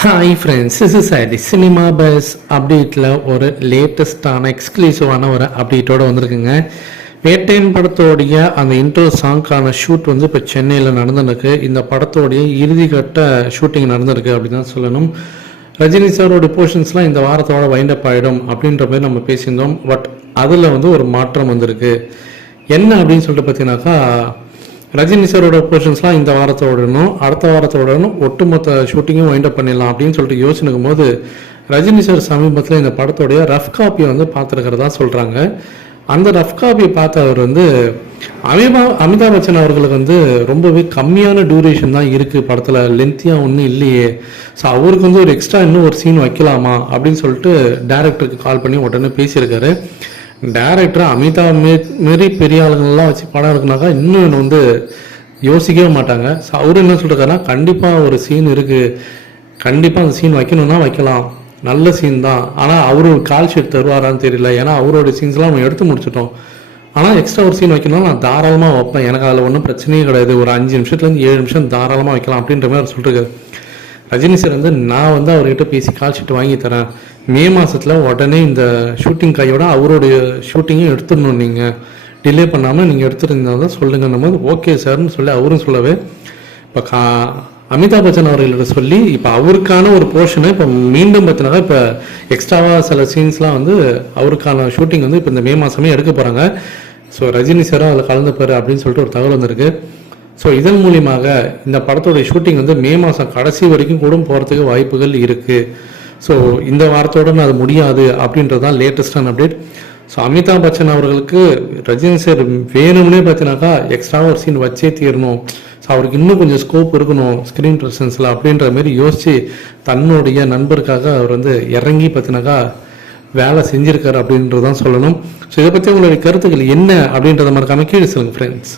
Hi friends is is IT cinema buzz அப்டேட்டில் ஒரு லேட்டஸ்டான எக்ஸ்க்ளூசிவான ஒரு அப்டேட்டோட வந்திருக்குங்க. வேட்டையன் படத்தோடைய அந்த இன்ட்ரோ சாங்க்கான ஷூட் வந்து இப்போ சென்னையில் நடந்துருக்கு. இந்த படத்தோடைய இறுதிக்கட்ட ஷூட்டிங் நடந்திருக்கு அப்படின்னு தான் சொல்லணும். ரஜினி சாரோட போர்ஷன்ஸ்லாம் இந்த வாரத்தோட வைண்ட் அப் ஆகிடும் அப்படின்ற மாதிரி நம்ம பேசியிருந்தோம். பட் அதில் வந்து ஒரு மாற்றம் வந்திருக்கு. என்ன அப்படின்னு சொல்லிட்டு பார்த்தீங்கன்னாக்கா ரஜினி சாரோட போர்ஷன்ஸ்லாம் இந்த வாரத்தோடனும் அடுத்த வாரத்தோடனும் ஒட்டுமொத்த ஷூட்டிங்கும் வைண்ட் அப் பண்ணிடலாம் அப்படின்னு சொல்லிட்டு யோசனைக்கும் போது ரஜினி சார் சமீபத்தில் இந்த படத்தோடைய ரஃப் காப்பியை வந்து பார்த்துருக்கிறதா சொல்கிறாங்க அந்த ரஃப் காப்பியை பார்த்த அவர் வந்து அமிதா அமிதாப் பச்சன் அவர்களுக்கு வந்து ரொம்பவே கம்மியான டியூரேஷன் தான் இருக்குது படத்தில். லென்த்தியாக ஒன்றும் இல்லையே. ஸோ அவருக்கு வந்து ஒரு எக்ஸ்ட்ரா இன்னும் ஒரு சீன் வைக்கலாமா அப்படின்னு சொல்லிட்டு டேரக்டருக்கு கால் பண்ணி உடனே பேசியிருக்காரு. டேரக்டர் அமிதாப் மே மாரி பெரிய ஆளுங்கள்லாம் வச்சு படம் இருக்குனாக்கா இன்னும் என்னை வந்து யோசிக்கவே மாட்டாங்க. ஸோ அவர் என்ன சொல்கிறாருன்னா கண்டிப்பாக ஒரு சீன் இருக்குது கண்டிப்பாக அந்த சீன் வைக்கணும்னா வைக்கலாம். நல்ல சீன் தான். ஆனால் அவர் ஒரு கால் ஷீட் தருவாரான்னு தெரியல. ஏன்னா அவரோட சீன்ஸ்லாம் நம்ம எடுத்து முடிச்சிட்டோம். ஆனால் எக்ஸ்ட்ரா ஒரு சீன் வைக்கணும்னா நான் தாராளமாக வைப்பேன். எனக்கு அதில் ஒன்றும் பிரச்சனையே கிடையாது. ஒரு அஞ்சு நிமிஷத்துலேருந்து ஏழு நிமிஷம் தாராளமாக வைக்கலாம் அப்படின்ற மாதிரி அவர் சொல்லிருக்காரு ரஜினி சார் வந்து நான் வந்து அவர்கிட்ட பேசி கால் ஷீட் வாங்கி தரேன். மே மாதத்தில் உடனே இந்த ஷூட்டிங் கையோட அவருடைய ஷூட்டிங்கும் எடுத்துடணும் நீங்கள் டிலே பண்ணாமல் நீங்கள் எடுத்துருந்தா தான் சொல்லுங்கன்னும் போது ஓகே சார்னு சொல்லி அவரும் சொல்லவே. இப்போ கா அமிதாப் பச்சன் அவர்கள்ட்ட சொல்லி இப்போ அவருக்கான ஒரு போர்ஷனை இப்போ மீண்டும் பார்த்தினாக்கா இப்போ எக்ஸ்ட்ராவாக சில சீன்ஸ்லாம் வந்து அவருக்கான ஷூட்டிங் வந்து இப்போ இந்த மே மாதமே எடுக்க போகிறாங்க ஸோ ரஜினி சாரும் அதில் கலந்துப்பார் அப்படின்னு சொல்லிட்டு ஒரு தகவல் வந்திருக்கு. ஸோ இதன் மூலியமாக இந்த படத்தோட ஷூட்டிங் வந்து மே மாதம் கடைசி வரைக்கும் கூட போகிறதுக்கு வாய்ப்புகள் இருக்குது ஸோ இந்த வாரத்தோடு அது முடியாது அப்படின்றது தான் லேட்டஸ்டான அப்டேட் ஸோ அமிதாப் பச்சன் அவர்களுக்கு ரஜினி சார் வேணும்னே பார்த்தீங்கன்னாக்கா எக்ஸ்ட்ராவாக ஒரு சீன் வச்சே தீரணும். ஸோ அவருக்கு இன்னும் கொஞ்சம் ஸ்கோப் இருக்கணும் ஸ்க்ரீன் ப்ரெசன்ஸில் அப்படின்ற மாதிரி யோசித்து தன்னுடைய நண்பருக்காக அவர் வந்து இறங்கி பார்த்தீங்கன்னாக்கா வேலை செஞ்சிருக்காரு அப்படின்றதான் சொல்லணும். ஸோ இதை பற்றி உங்களுடைய கருத்துக்கள் என்ன அப்படின்றத மறக்காம கீழே சொல்லுங்கள் ஃப்ரெண்ட்ஸ்